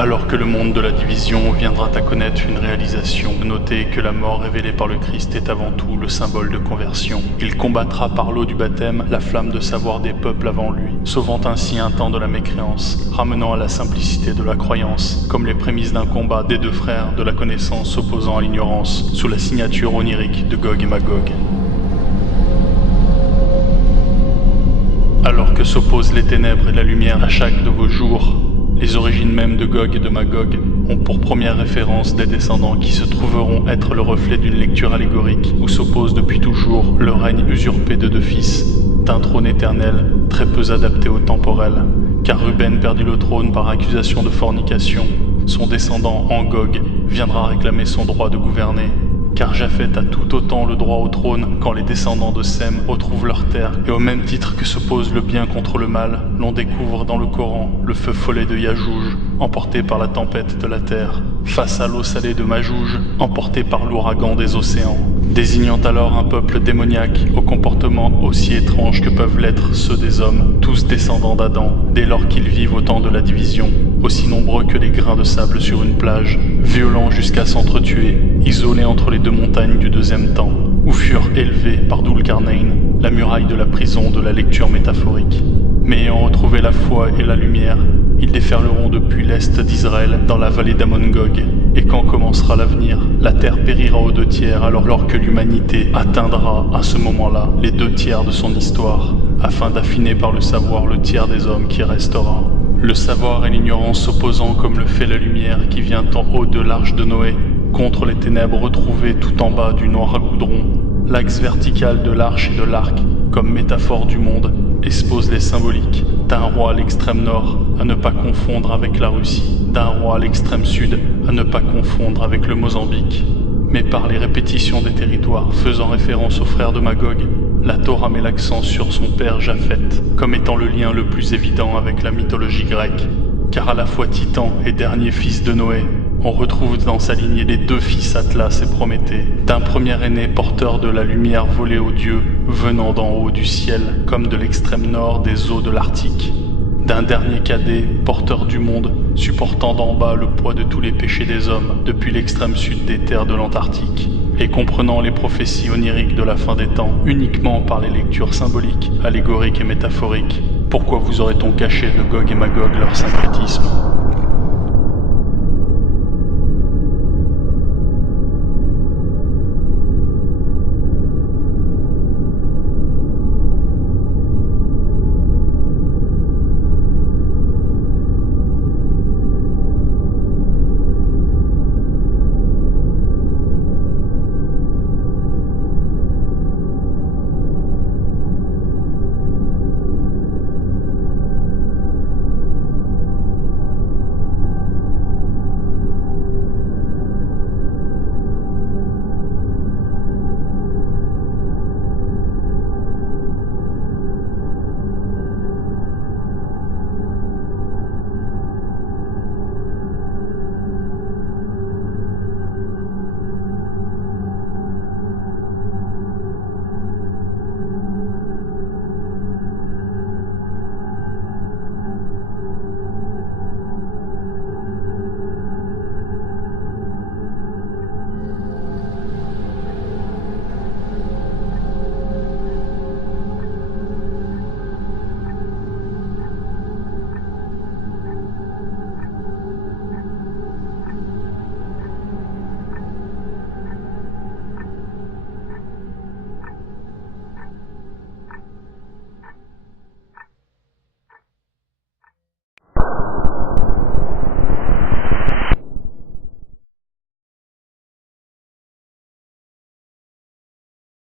Alors que le monde de la division viendra à connaître une réalisation, notez que la mort révélée par le Christ est avant tout le symbole de conversion. Il combattra par l'eau du baptême la flamme de savoir des peuples avant lui, sauvant ainsi un temps de la mécréance, ramenant à la simplicité de la croyance, comme les prémices d'un combat des deux frères de la connaissance s'opposant à l'ignorance, sous la signature onirique de Gog et Magog. Alors que s'opposent les ténèbres et la lumière à chaque de vos jours, les origines mêmes de Gog et de Magog ont pour première référence des descendants qui se trouveront être le reflet d'une lecture allégorique où s'oppose depuis toujours le règne usurpé de deux fils, d'un trône éternel très peu adapté au temporel, car Ruben perdit le trône par accusation de fornication. Son descendant Angog viendra réclamer son droit de gouverner, car Japheth a tout autant le droit au trône quand les descendants de Sem retrouvent leur terre, et au même titre que s'oppose le bien contre le mal, l'on découvre dans le Coran le feu follet de Yajouj, emporté par la tempête de la terre, face à l'eau salée de Majouj, emporté par l'ouragan des océans, désignant alors un peuple démoniaque au comportement aussi étrange que peuvent l'être ceux des hommes, tous descendants d'Adam, dès lors qu'ils vivent au temps de la division, aussi nombreux que les grains de sable sur une plage, violents jusqu'à s'entretuer, isolés entre les deux montagnes du deuxième temps, où furent élevés par Dulcarnain, la muraille de la prison de la lecture métaphorique. Mais ayant retrouvé la foi et la lumière, ils déferleront depuis l'est d'Israël dans la vallée d'Amon-Gog. Et quand commencera l'avenir, la terre périra aux 2/3 alors que l'humanité atteindra à ce moment-là les 2/3 de son histoire, afin d'affiner par le savoir le tiers des hommes qui restera. Le savoir et l'ignorance s'opposant comme le fait la lumière qui vient en haut de l'arche de Noé, contre les ténèbres retrouvées tout en bas du noir à goudron. L'axe vertical de l'arche et de l'arc, comme métaphore du monde, expose les symboliques d'un roi à l'extrême nord, à ne pas confondre avec la Russie, d'un roi à l'extrême sud, à ne pas confondre avec le Mozambique. Mais par les répétitions des territoires faisant référence aux frères de Magog, la Torah met l'accent sur son père Japheth, comme étant le lien le plus évident avec la mythologie grecque, car à la fois titan et dernier fils de Noé, on retrouve dans sa lignée les deux fils Atlas et Prométhée, d'un premier aîné porteur de la lumière volée aux dieux, venant d'en haut du ciel comme de l'extrême nord des eaux de l'Arctique, d'un dernier cadet porteur du monde, supportant d'en bas le poids de tous les péchés des hommes depuis l'extrême sud des terres de l'Antarctique, et comprenant les prophéties oniriques de la fin des temps uniquement par les lectures symboliques, allégoriques et métaphoriques. Pourquoi vous aurait-on caché de Gog et Magog leur syncrétisme ?